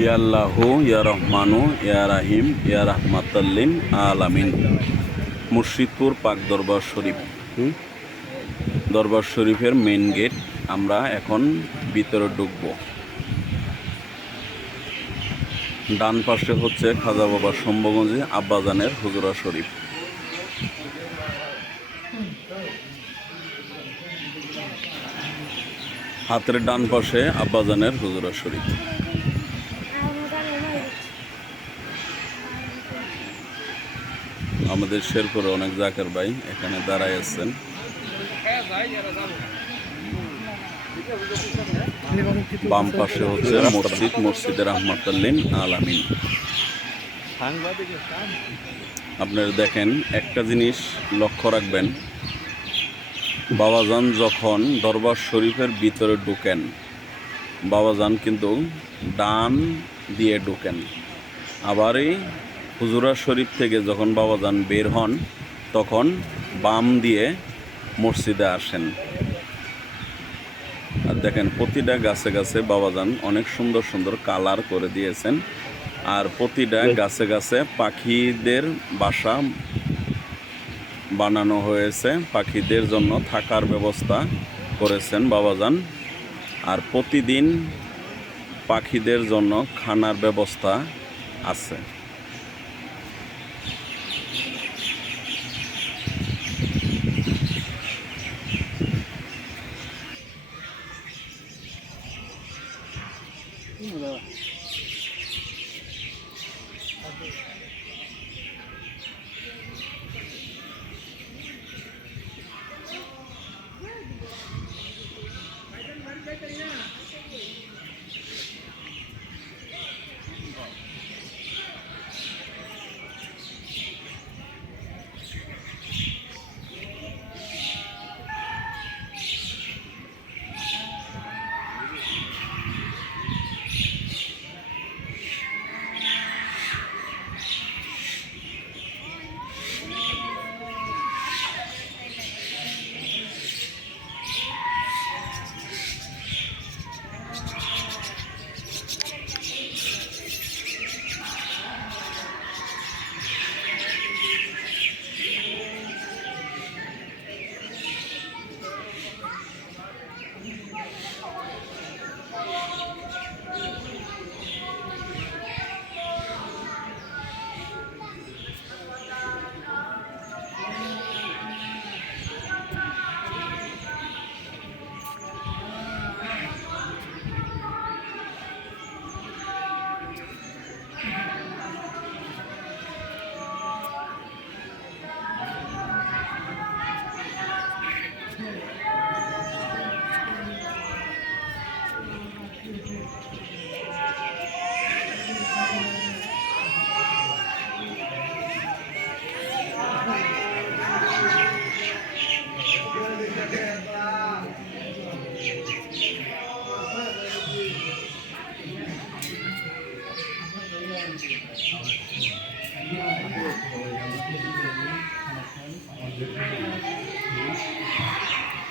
ইয়াল্লাহু ইয়া রহমানু ইয়া রাহিম ইয়া রাহমাতাল্লিন আলামিন মুর্শিদপুর পাক দরবার শরীফ দরবার শরীফের মেন গেট আমরা এখন ভিতরে ঢুকবো। ডান পাশে হচ্ছে খাজা বাবা শম্ভগঞ্জে আব্বাজানের হুজুরা শরীফ। হাতের ডান পাশে আব্বাজানের হুজুরা শরীফ। আমাদের শেরপুরে অনেক জাকের ভাই এখানে দাঁড়ায় আছেন। বাম পাশে হচ্ছে মসজিদ, মসজিদের রহমতাল্লিন আলামিন আপনারা দেখেন, একটা জিনিস লক্ষ্য রাখবেন। বাবাজান যখন দরবার শরীফের ভিতরে ঢুকেন, বাবাজান কিন্তু ডান দিয়ে ঢুকেন। আবার এই হুজুরা শরীফ থেকে যখন বাবাজান বের হন তখন বাম দিয়ে মসজিদে আসেন। আর দেখেন প্রতিটা গাছে গাছে বাবাজান অনেক সুন্দর সুন্দর কালার করে দিয়েছেন। আর প্রতিটা গাছে গাছে পাখিদের বাসা বানানো হয়েছে। পাখিদের জন্য থাকার ব্যবস্থা করেছেন বাবাজান। আর প্রতিদিন পাখিদের জন্য খানার ব্যবস্থা আছে।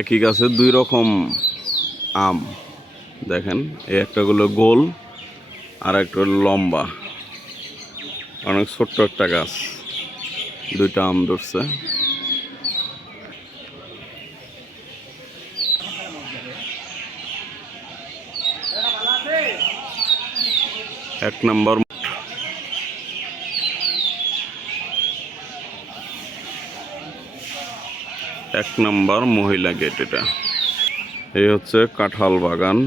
একই গাছের দুই রকম আম। দেখেন, এই একটা গুলো গোল, আর একটা হলো লম্বা। অনেক ছোট্ট একটা গাছ। দুইটা আম ধরছে। এক নম্বর এক নম্বর মহিলা গেট এটা। এই হচ্ছে কাঁঠাল বাগান।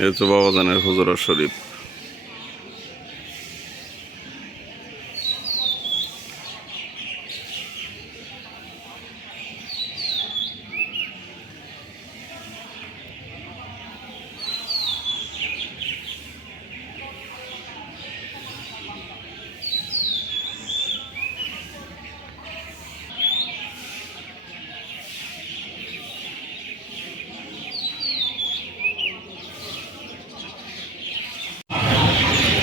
এই হচ্ছে বাবাজানের হুজুরা শরীফ।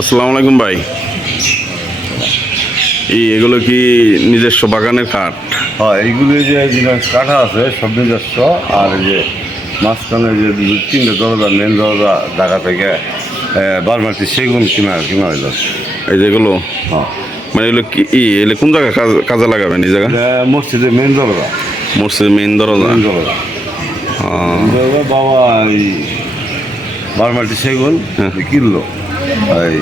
আসসালামু আলাইকুম ভাই। এই এগুলো কি নিজস্ব বাগানের কাঠ হ্যাঁ এইগুলি যে কাঠা আছে সব নিজস্ব। আর যে মাঝখানে যে তিনটে দরজা মেন দরজা ঢাকা থেকে বারমাটি সেগুন কিনা কিনা হইল। এই যেগুলো হ্যাঁ। মানে এগুলো কি ই এগুলো কোন জায়গায় কাজ- লাগাবেন এই জায়গা? মসজিদের মেন দরজা। মসজিদ মেন দরজা? দরজা। বাবা এই বারমাটি সেগুন কিনলো। এই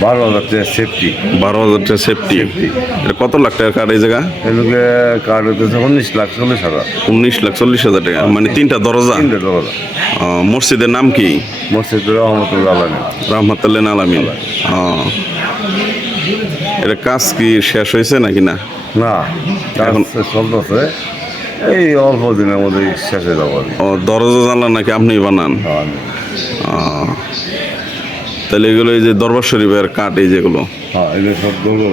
বারো হাজার টাকা সেফটি বারো হাজার টাকা সেফটি এটা কত লাখ টাকা কাঠ এই জায়গা? এগুলোকে কার্ড হইতেছে উনিশ লাখ চল্লিশ হাজার। উনিশ লাখ চল্লিশ হাজার টাকা মানে তিনটা দরজা? তিনটে দরজা। মসজিদের নাম কি? মসজিদ রহমতুল্লাহ আলমী রহমতাল্লাহ আলামিন। এটা কাজ কি শেষ হয়েছে নাকি না? না এখন- চলতেছে। এই অল্প দিনের মধ্যে শেষ হয়ে যাব। দরজা জানলা নাকি আপনি বানান? হ্যাঁ, তাহলে এগুলো এই যে দরবার শরীফের কাঠ এই যেগুলো। হ্যাঁ এগুলো সব দৌড়